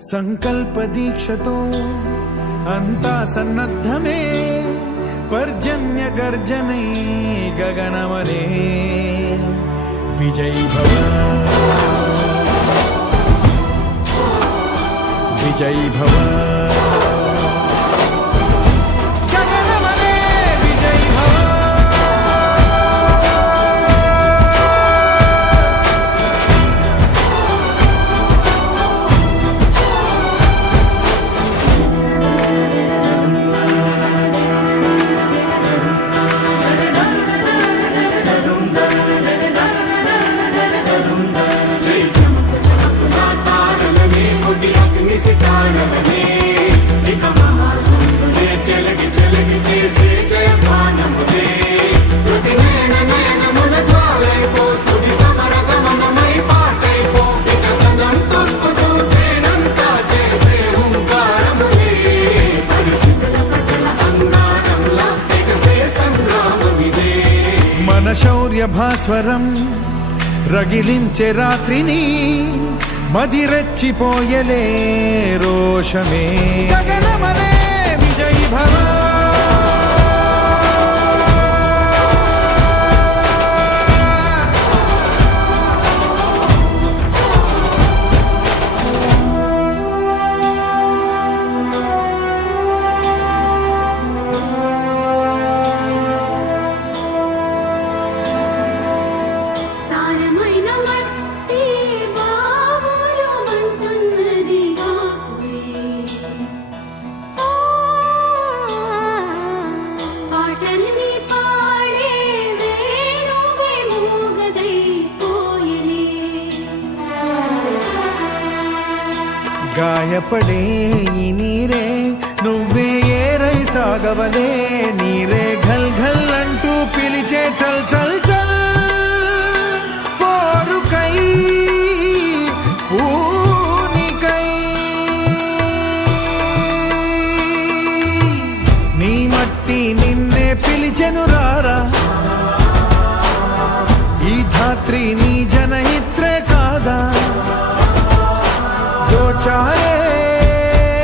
సంకల్ప దీక్షతో అంతా సన్నద్ధమే పర్జన్య గర్జనై గగనమనే విజయ్ భవ విజయ్ భవ మన శౌర్య భాస్వరం రగిలించే రాత్రిని మదిరెచ్చిపోయలే రోషమే గగనమనే విజయ్ భవ గాయపడే ఈ నీరే నువ్వే ఏరై సాగవలే నీరే ఘల్ ఘల్ అంటూ పిలిచే చల్ చల్ చల్ పోరుకై పూనికై నీ మట్టి నిన్నే పిలిచెను రారా ఈ ధాత్రి